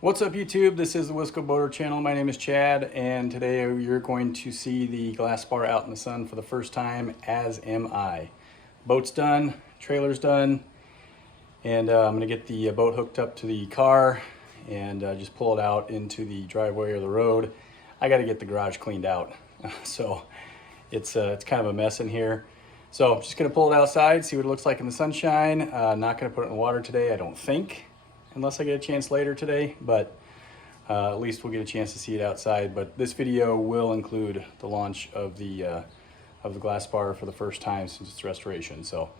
What's up YouTube? This is the Wisco Boater channel. My name is Chad, and today you're going to see the Glasspar out in the sun for the first time, as am I. Boat's done, trailer's done, and I'm gonna get the boat hooked up to the car and just pull it out into the driveway or the road. I gotta get the garage cleaned out. So it's kind of a mess in here. So I'm just gonna pull it outside, see what it looks like in the sunshine. Not gonna put it in the water today, I don't think, unless I get a chance later today, but at least we'll get a chance to see it outside. But this video will include the launch of the Glasspar for the first time since its restoration. So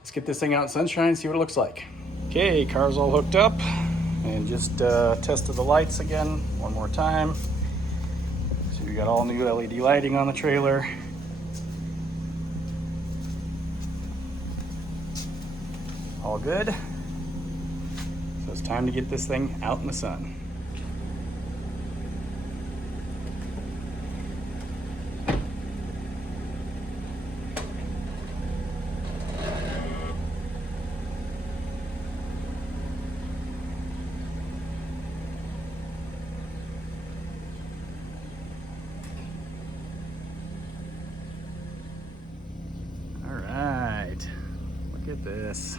let's get this thing out in sunshine, see what it looks like. Okay, car's all hooked up, and just tested the lights again one more time. So we got all new LED lighting on the trailer. All good. So it's time to get this thing out in the sun. All right, look at this.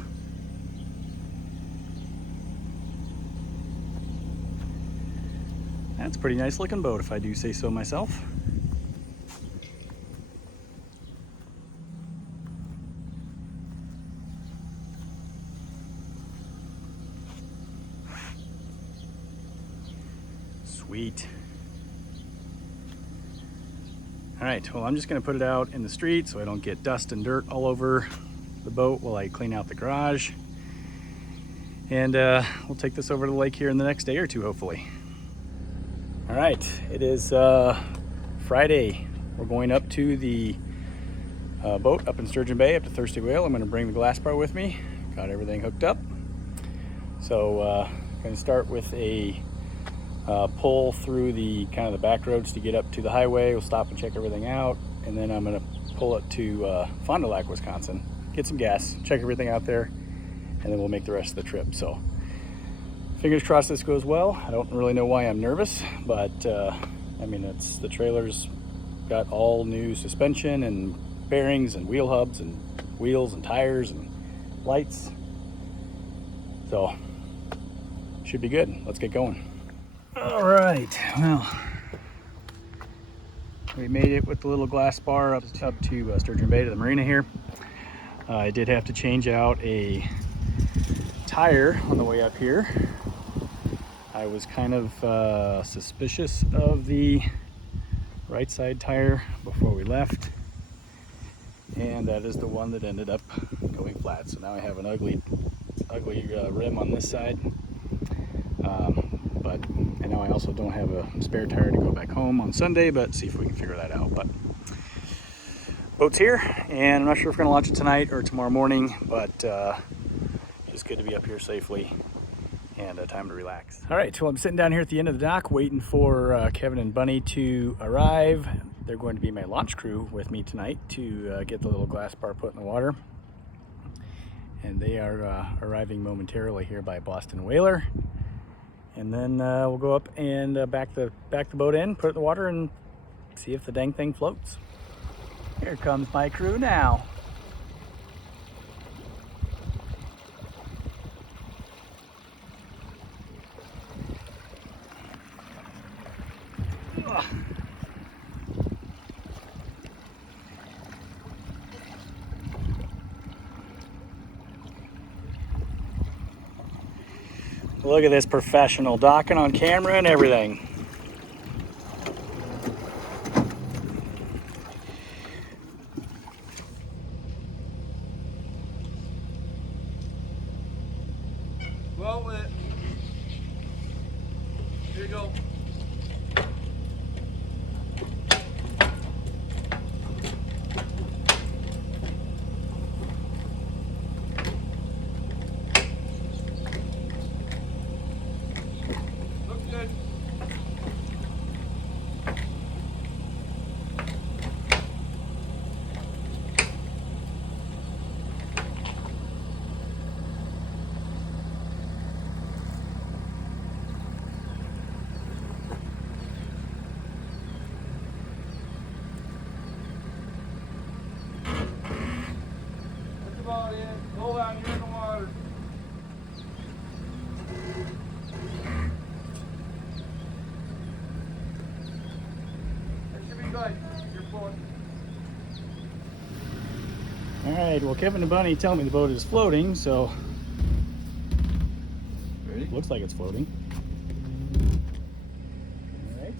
That's a pretty nice looking boat, if I do say so myself. Sweet. All right, well, I'm just gonna put it out in the street so I don't get dust and dirt all over the boat while I clean out the garage. And we'll take this over to the lake here in the next day or two, hopefully. All right, it is Friday. We're going up to the boat up in Sturgeon Bay, up to Thirsty Whale. I'm gonna bring the Glasspar with me. Got everything hooked up. So I'm gonna start with a pull through the kind of the back roads to get up to the highway. We'll stop and check everything out. And then I'm gonna pull it to Fond du Lac, Wisconsin, get some gas, check everything out there, and then we'll make the rest of the trip. So fingers crossed this goes well. I don't really know why I'm nervous, but I mean, it's the trailer's got all new suspension and bearings and wheel hubs and wheels and tires and lights. So should be good. Let's get going. All right, well, we made it with the little Glasspar up to Sturgeon Bay to the marina here. I did have to change out a tire on the way up here. I was kind of suspicious of the right side tire before we left, and that is the one that ended up going flat. So now I have an ugly rim on this side, and now I also don't have a spare tire to go back home on Sunday, but see if we can figure that out. But boat's here, and I'm not sure if we're gonna launch it tonight or tomorrow morning, but just good to be up here safely and time to relax. All right, so I'm sitting down here at the end of the dock waiting for Kevin and Bunny to arrive. They're going to be my launch crew with me tonight to get the little Glasspar put in the water. And they are arriving momentarily here by Boston Whaler. And then we'll go up and back the boat in, put it in the water, and see if the dang thing floats. Here comes my crew now. Look at this professional, docking on camera and everything. Well, here you go. Looks good. right, well, Kevin and Bunny tell me the boat is floating, so Ready? looks like it's floating. All right.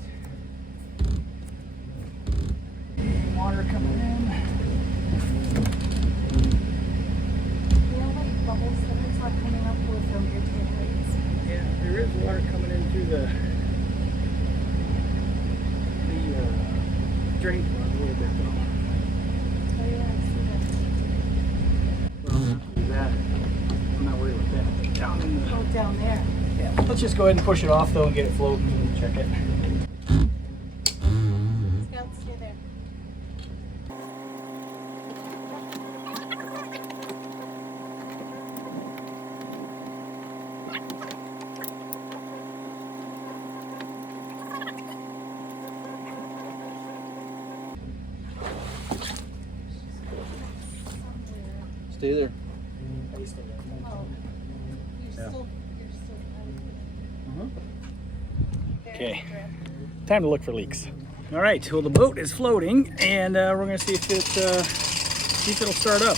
Water coming in. Bubbles that it's not coming up with from your taillights. Yeah, there is water coming in through the drain plug a little bit though. Oh yeah, I see Well, do that. I'm not worried about that. Down in that. the. Oh, down there. Yeah. Let's just go ahead and push it off though and get it floating and check it. Scout, stay there. Stay there. Oh, you're still. Okay. Time to look for leaks. All right, well the boat is floating, and we're gonna see if it'll start up.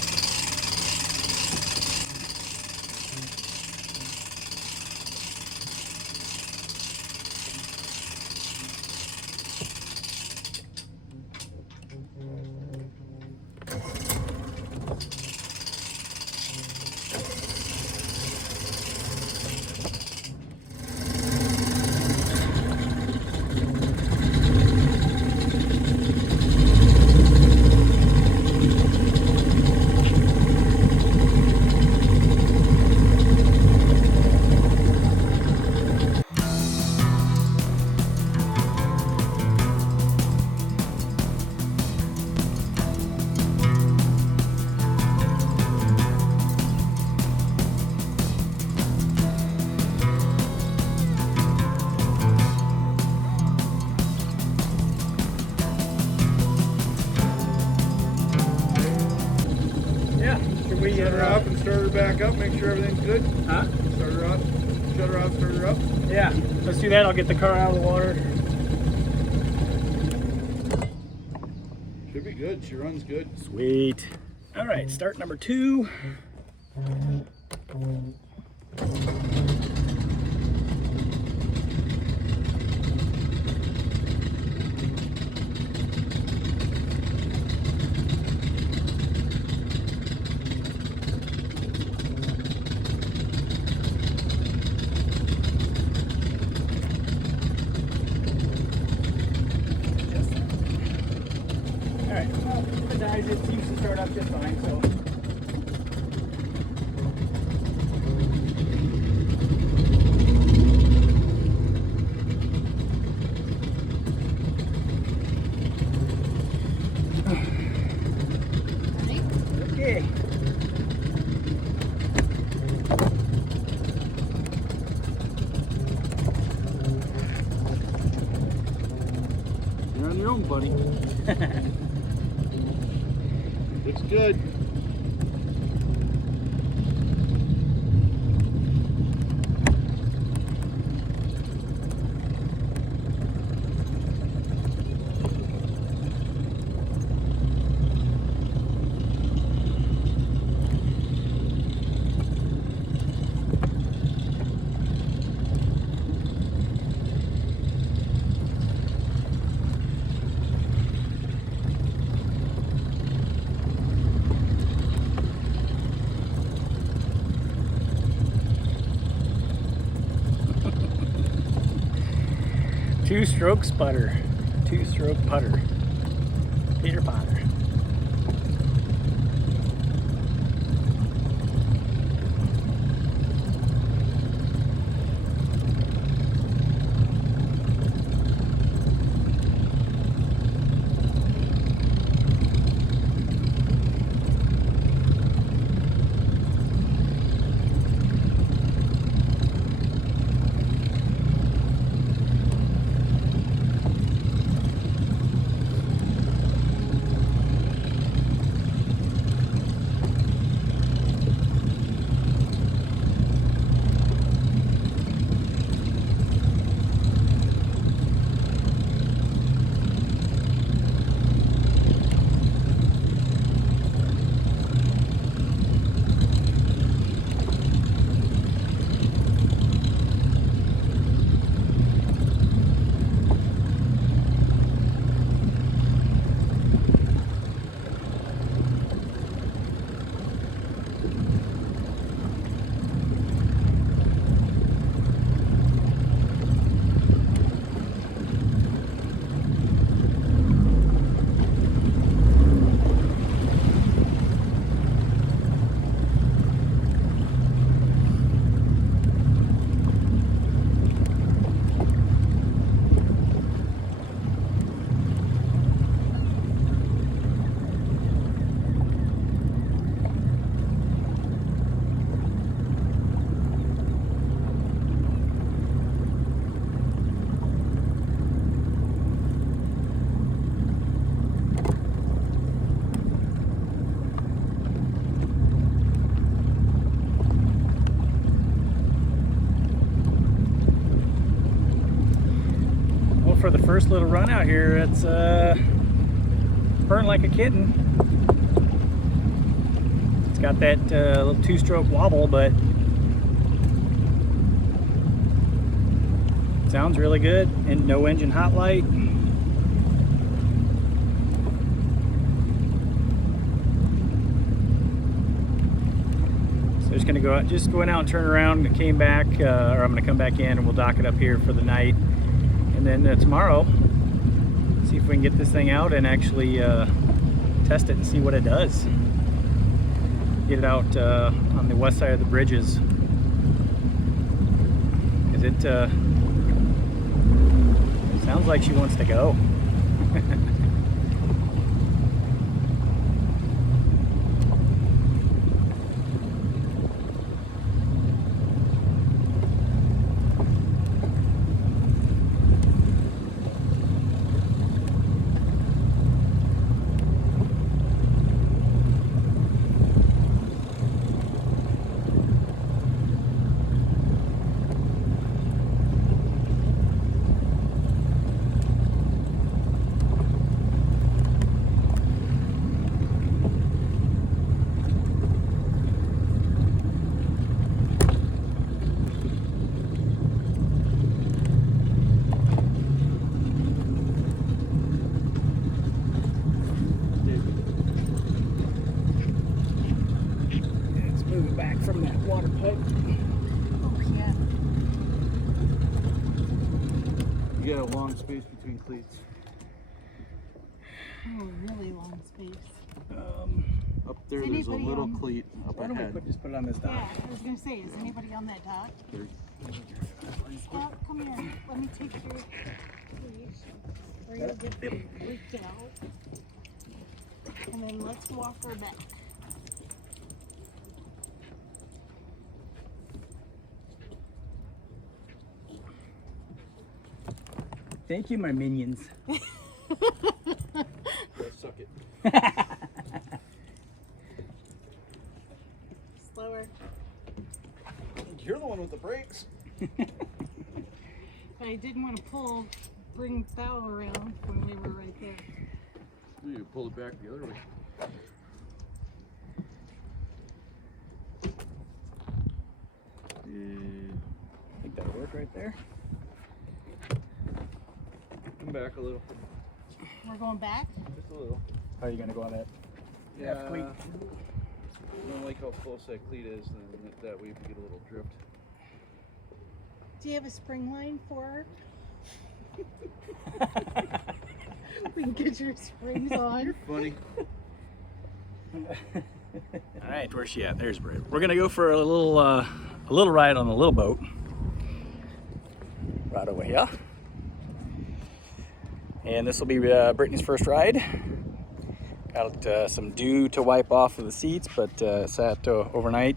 We Shut her up and start her back up. Make sure everything's good. Huh? Start her up. Shut her off. Start her up. Yeah, let's do that. I'll get the car out of the water. Should be good. She runs good. Sweet. All right, start number 2. All right, well, the dies, it seems to start up just fine, so. Okay. You're on your own, buddy. Looks good. Two-stroke sputter, two-stroke putter, Peter Potter. for the first little run out here. It's purring like a kitten. It's got that little two-stroke wobble, but sounds really good, and no engine hot light. So just gonna go out, just going out and turn around. I came back, or I'm gonna come back in and we'll dock it up here for the night, and then tomorrow see if we can get this thing out and actually test it and see what it does. Get it out on the west side of the bridges, because it sounds like she wants to go. Back from that water pipe. Oh, yeah. You got a long space between cleats. Oh, really long space. Up there, Is there's a anybody little on- cleat up Why don't we ahead. just put it on this dock? Yeah, I was gonna say, is anybody on that dock? Scott, come here. Let me take your leash, or you'll get freaked out. And then let's walk her back. Thank you, my minions. Suck it. Slower. You're the one with the brakes. I didn't want to bring bow around when we were right there. You pull it back the other way. I think that'll work right there. Come back a little. We're going back? Just a little. How are you gonna go on that? Yeah. Half cleat. I don't like how close that cleat is, and that way you can get a little drift. Do you have a spring line for her? We can get your springs on. Funny. All right, where's she at? There's Britt. We're gonna go for a little ride on the little boat. Right over here. And this will be Brittany's first ride. Got some dew to wipe off of the seats, but sat overnight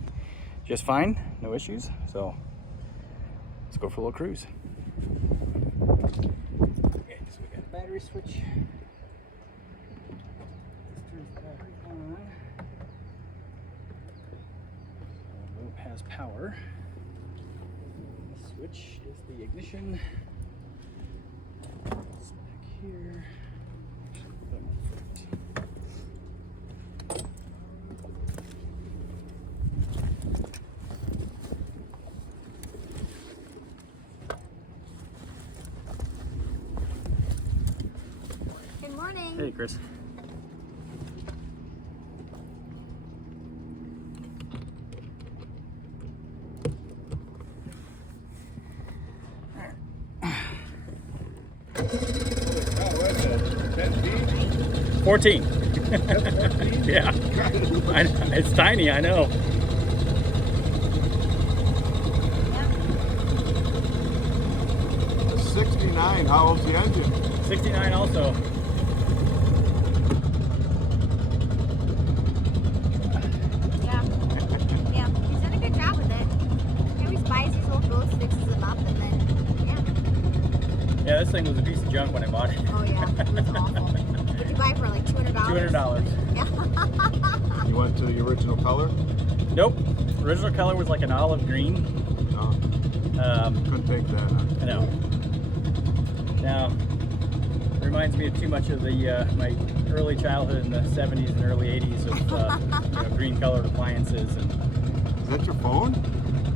just fine, no issues. So let's go for a little cruise. Okay, so we got a battery switch. Let's turn the battery on. So the boat has power. The switch is the ignition. It's back here. Put my foot. Good morning. Hey, Chris. Oh, what's that? 10 feet? 14. That's 14? Yeah. It's tiny, I know. A 69. How old's the engine? 69 also. Yeah. Yeah. He's done a good job with it. He always buys these little boats, fixes them up, and then, yeah. Yeah, this thing was a piece of junk when I bought it. Oh, yeah. It was awful. What'd you buy for like $200? $200. Yeah. You went to the original color? Nope. Original color was like an olive green. No. Couldn't take that, huh? I know. Now, reminds me of too much of the my early childhood in the 70s and early 80s of you know, green colored appliances. And Is that your phone?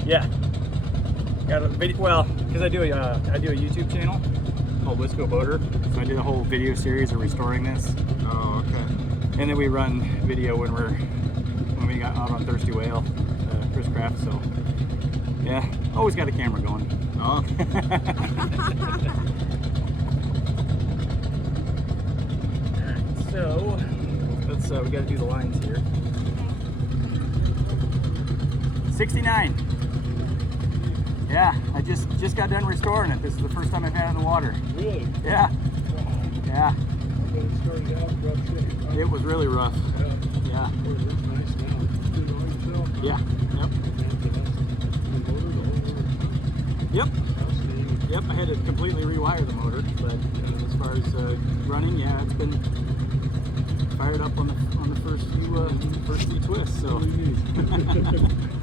yeah, got a video. Well, because I do a YouTube channel called Wisco Boater, so I did a whole video series of restoring this. Oh, okay. And then we run video when we got out on Thirsty Whale, Chris Craft. So yeah, always got a camera going. Oh. So let's we got to do the lines here. 69. Yeah, I just got done restoring it. This is the first time I've had it in the water. Really? Yeah. Yeah. When it started out, rough shape. Huh? It was really rough. Yeah. Yeah. Boy, that's nice now. Good on yourself. Yeah. Yep. The motor, the whole motor. Yep. Outstanding. Yep. I had to completely rewire the motor, but as far as running, yeah, it's been fired up on the first few twists. So.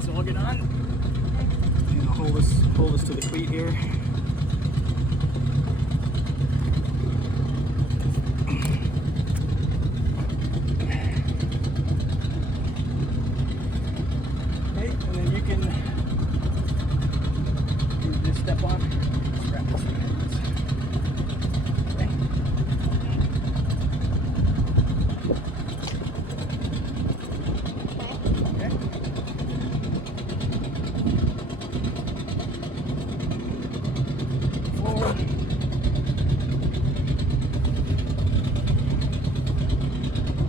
So I'll get on and I'll hold us to the cleat here. Okay, and then you can just step on. Just wrap this thing in. Okay. Okay. Forward.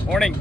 Morning.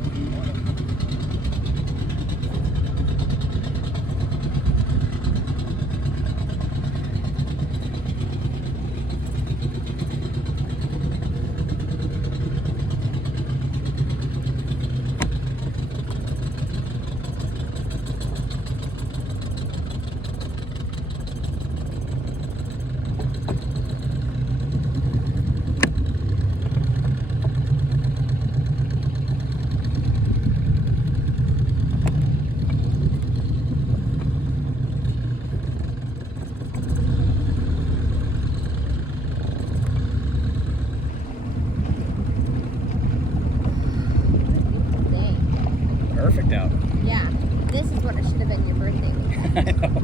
Perfect out. Yeah, this is what it should have been your birthday. I know.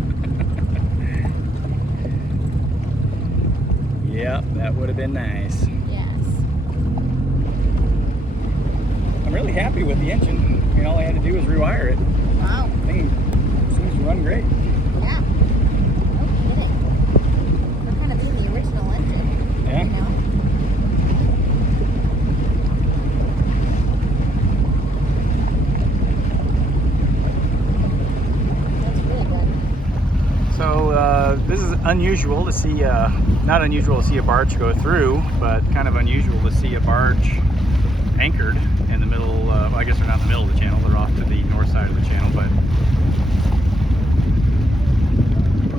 Yeah, that would have been nice. Yes. I'm really happy with the engine. I mean, all I had to do was rewire it. Wow. I think it seems to run great. Yeah. No kidding. We're kind of being the original engine. Yeah. You know? That's really good. So this is unusual to see, not unusual to see a barge go through, but kind of unusual to see a barge anchored in the middle, well, I guess they're not in the middle of the channel, they're off to the north side of the channel, but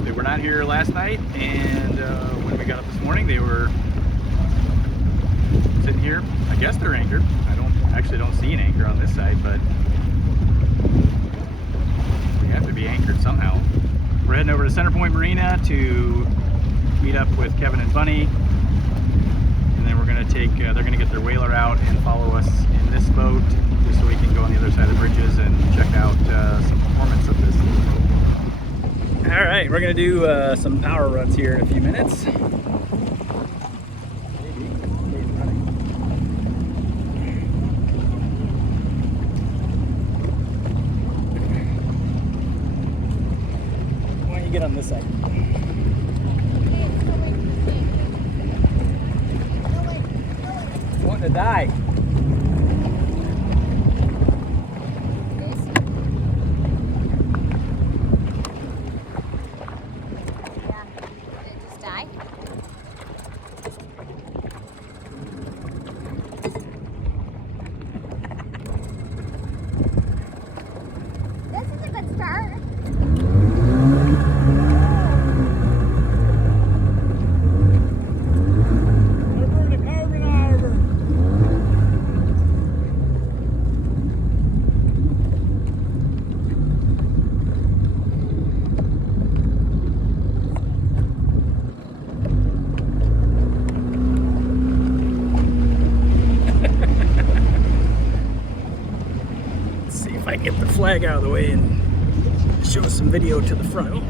they were not here last night, and when we got up this morning, they were sitting here. I guess they're anchored. I actually don't see an anchor on this side, but they have to be anchored somehow. We're heading over to Centerpoint Marina to meet up with Kevin and Bunny, and then we're going to take, they're going to get their whaler out and follow us in this boat, just so we can go on the other side of the bridges and check out some performance of this boat. All right, we're going to do some power runs here in a few minutes. Why don't you get on this side? Wanting to die. Yeah. Did it just die? This is a good start. We're burning carbon arbor. bag out of the way and show some video to the front.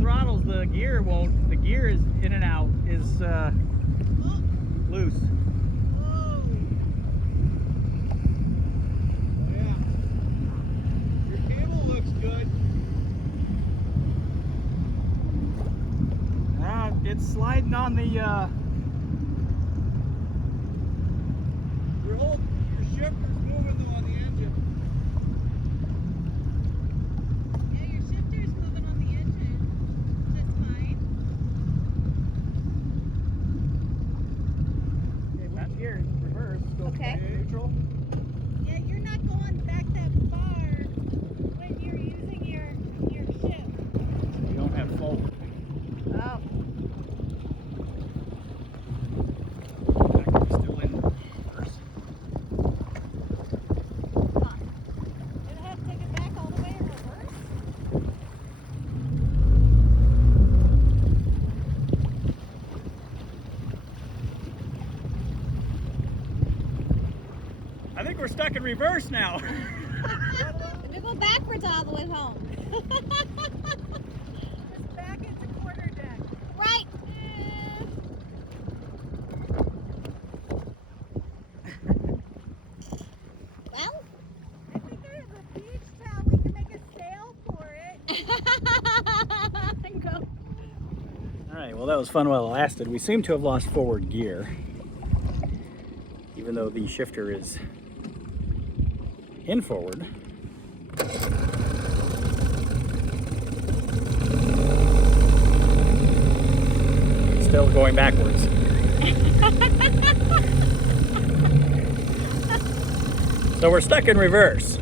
throttles, the gear is in and out, is loose. Yeah. Your cable looks good. It's sliding on the Your shifter's moving though on the engine. Yeah, your shifter's moving on the engine. That's fine. okay, left gear, reverse, go Okay. neutral. Yeah, you're not going back that far when you're using your shift. We don't have forward. Oh. Still in reverse. You'll have to take it back all the way in reverse. I think we're stuck in reverse now. If you go backwards all the way home. Just back into quarter deck. Right. Well. I think there's a beach town. We can make a sail for it. Go. All right, well that was fun while it lasted. We seem to have lost forward gear, even though the shifter is in forward. Still going backwards. So we're stuck in reverse.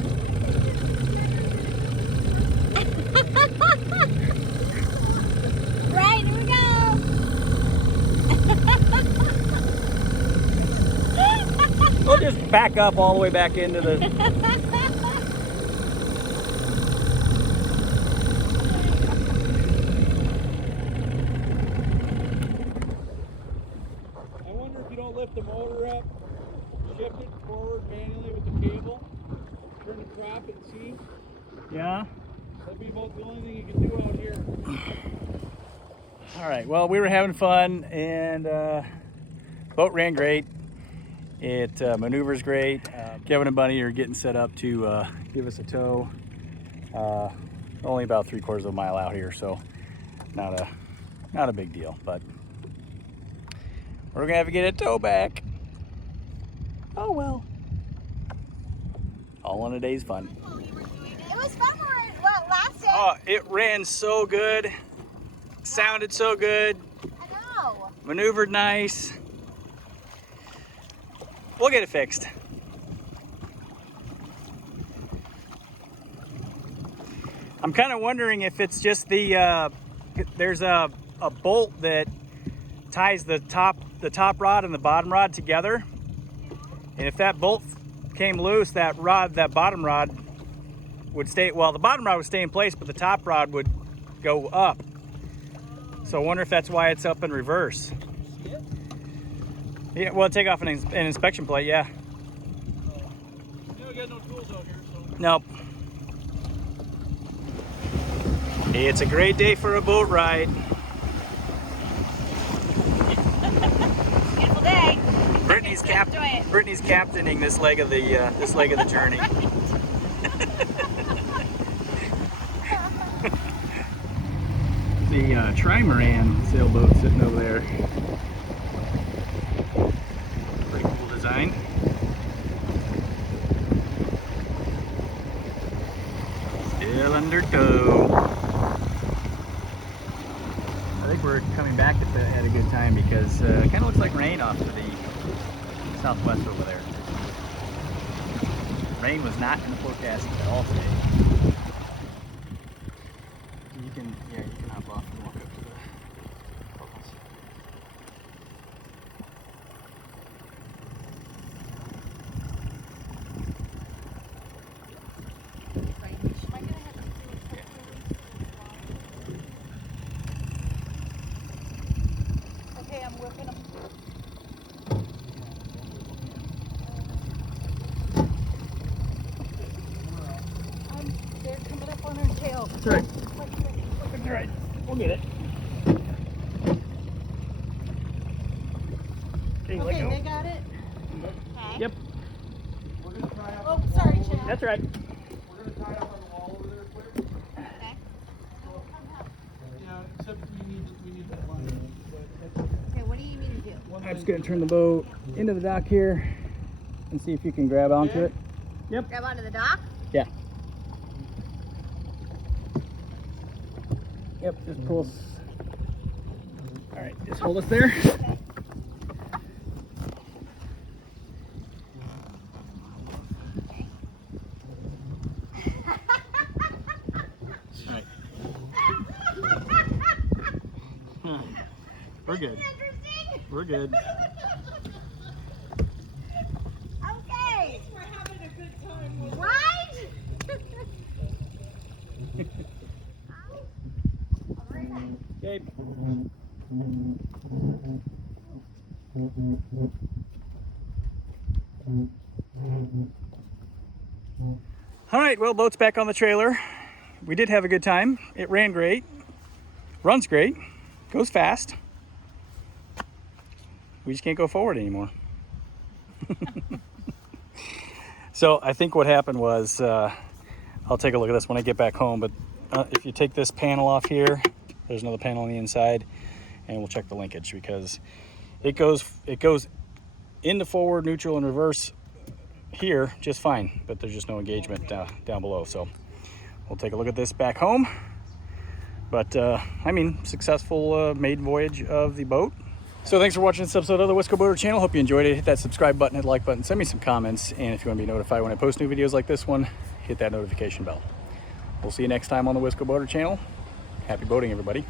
Right, here we go. We'll just back up all the way back into the... I wonder if you don't lift the motor up, shift it forward manually with the cable, turn the prop and see. Yeah? That'd be about the only thing you can do out here. All right, well, we were having fun, and boat ran great. It maneuvers great. Kevin and Bunny are getting set up to give us a tow. Only about 3/4 of a mile out here, so not a big deal, but we're gonna have to get a tow back. Oh well. All in a day's fun. It was fun while it lasted. Oh, it ran so good. Sounded so good. I know. Maneuvered nice. We'll get it fixed. I'm kind of wondering if it's just the there's a bolt that ties the top rod and the bottom rod together, and if that bolt came loose, that bottom rod would stay. Well, the bottom rod would stay in place, but the top rod would go up. So I wonder if that's why it's up in reverse. Yeah, well, take off an inspection plate, yeah. Yeah, we got no tools out here, so. Nope. It's a great day for a boat ride. Beautiful day. Brittany's Enjoy it. Brittany's captaining this leg of the journey. The trimaran sailboat sitting over there. Pretty cool design. Still under tow. I think we're coming back at a good time because it kind of looks like rain off to the southwest over there. Rain was not in the forecast at all today. You can hop off and walk up to the bubbles. Okay, I'm whipping them. They're coming up on our tail. That's right. Look, All right. We'll get it. Okay, let Okay, go. they got it. Okay. Yep, We're gonna tie up. Oh, sorry, Chad. that's right. We're gonna tie up on the wall over there quick. Okay. Yeah, except we need that line. Okay, what do you need to do? I'm just gonna turn the boat into the dock here and see if you can grab onto it. Yep. Grab onto the dock? Yeah. Yep, just pull us. All right, just hold us there. Okay. All right. We're good. Interesting. We're good. Okay. We're having a good time. Right? I'll be right back. Okay. All right, well, boat's back on the trailer. We did have a good time. It ran great, runs great, goes fast. We just can't go forward anymore. So I think what happened was, I'll take a look at this when I get back home, but if you take this panel off here, there's another panel on the inside, and we'll check the linkage because it goes into forward, neutral, and reverse here just fine, but there's just no engagement down below. So we'll take a look at this back home. But I mean, successful maiden voyage of the boat. So thanks for watching this episode of the Wisco Boater channel. Hope you enjoyed it. Hit that subscribe button, hit the like button, send me some comments, and if you want to be notified when I post new videos like this one, hit that notification bell. We'll see you next time on the Wisco Boater channel. Happy boating, everybody.